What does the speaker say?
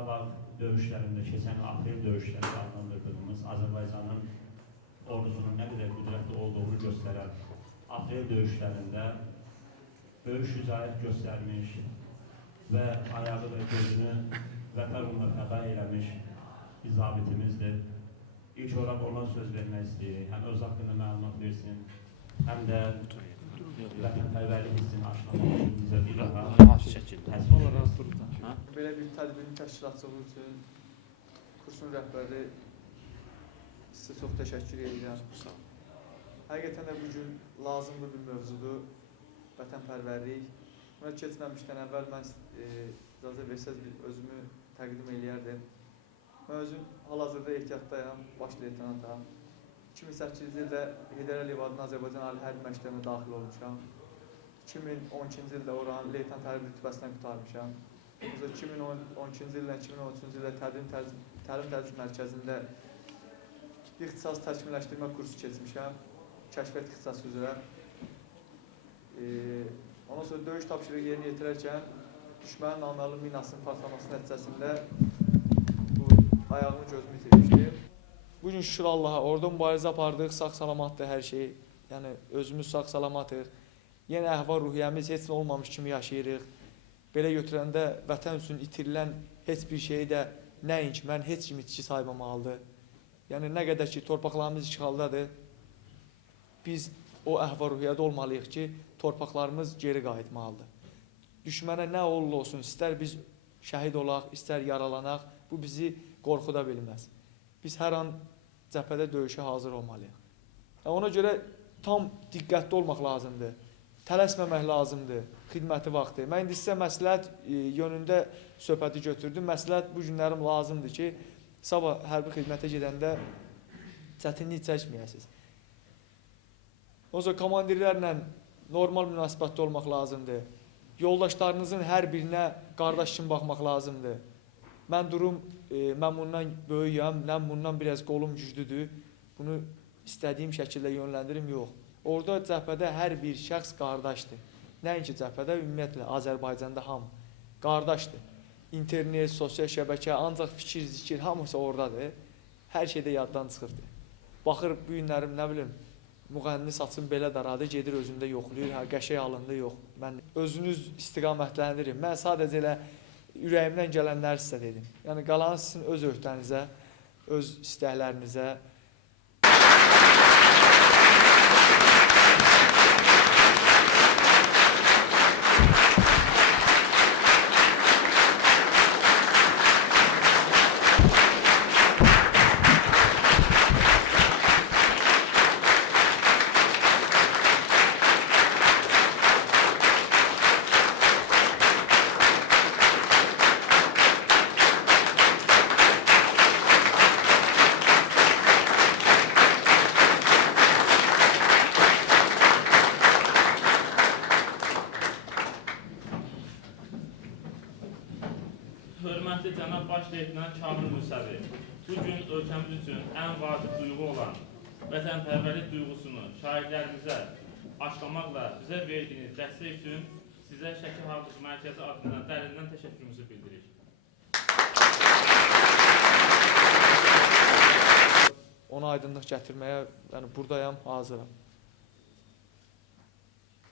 Qarabağ döyüşlərində, keçən aprel döyüşləri adlandırdığımız Azərbaycanın ordusunun nə qədər qüdrətli olduğunu göstərən aprel döyüşlərində böyük şücaət göstərmiş və ayağı və gözünü vətən uğruna fəda eləmiş bir zabitimizdir. İlk olaraq ona söz vermək istəyirik. Həm öz haqqında məlumat versin, həm də vətənpərvərlik hissini aşılamaq üçün bizə bir daha təsvir edin. Belə bir tədbirin təşkilatçılığı üçün kursun rəhbəri sizə çox təşəkkür edirəm. Həqiqətən də bugün lazımlı bir mövzudur, vətənpərvərlik. Buna keçməmişdən əvvəl mən icazə versəz özümü təqdim eləyərdim. Mən özüm hal-hazırda ehtiyatdayam, baş leytenantam. 2008-ci ildə Heydər Əliyev adına Azərbaycan Ali Hərbi Məktəbinə daxil olmuşam. 2012-ci ildə oranın leytenant hərbi rütbəsindən qurtarmışam. 2012-ci ildən 2013-cü ildə təlim-tədris mərkəzində ixtisas təkmilləşdirmə kursu keçmişəm, kəşfiyyat ixtisası üzrə. Ondan sonra döyüş tapşırığı yerinə yetirərkən düşmənin namərli minasının partlaması nəticəsində bu ayağımı gözümü itirmişdim. Bugün şükür Allaha, orada mübarizə apardıq, sağ-salamatdır hər şey. Yəni, özümüz sağ-salamatıq. Yenə əhval-ruhiyyəmiz heç nə olmamış kimi yaşayırıq. Belə götürəndə vətən üçün itirilən heç bir şeyi də nəinki, mən heç kim itki saymamalıdır. Yəni, nə qədər ki, torpaqlarımız işğaldadır, biz o əhval-ruhiyyədə olmalıyıq ki, torpaqlarımız geri qayıtmalıdır. Düşmənə nə olursa olsun, istər biz şəhid olaq, istər yaralanaq, bu bizi qorxuda bilməz. Biz hər an cəbhədə döyüşə hazır olmalıyıq. Ona görə tam diqqətli olmaq lazımdır, tələsməmək lazımdır, xidməti vaxtı. Mən indi sizə məsləhət yönündə söhbəti götürdüm. Məsləhət bu günlərim lazımdır ki, sabah hərbi xidmətə gedəndə çətinlik çəkməyəsiniz. O zaman komandirlərlə normal münasibətdə olmaq lazımdır. Yoldaşlarınızın hər birinə qardaş kimi baxmaq lazımdır. Mən durum, mən bundan böyüyəm, mən bundan biraz qolum güclüdür. Bunu istədiyim şəkildə yönləndirim, yox. Orada cəbhədə hər bir şəxs qardaşdır. Nəinki cəbhədə, ümumiyyətlə, Azərbaycanda hamı qardaşdır. İnternet, sosial şəbəkə, ancaq fikir, zikir, hamısı oradadır. Hər şeydə yaddan çıxırdı. Baxır, bu günlərim, nə bilim, müğənni saçın belə daradı, gedir özündə yoxlayır, qəşəy alındı, yox. Mən özünüz istiqamətləndirin. Mən sadəcə elə ürəyimdən gələnləri sizə dedim. Yəni, qalanı sizin öz öhdənizə, öz istəklərinizə. Hörmətli cənab baş leytenant Kamil Musəvi, bugün ölkəmiz üçün ən vacib duyğu olan vətənpərvərlik duyğusunu şahidlərimizə aşılamaqla bizə verdiyiniz dəstək üçün sizə Şəki Hafız Mərkəzi adından dərindən təşəkkürümüzü bildiririk. Ona aydınlıq gətirməyə, yəni buradayam, hazıram.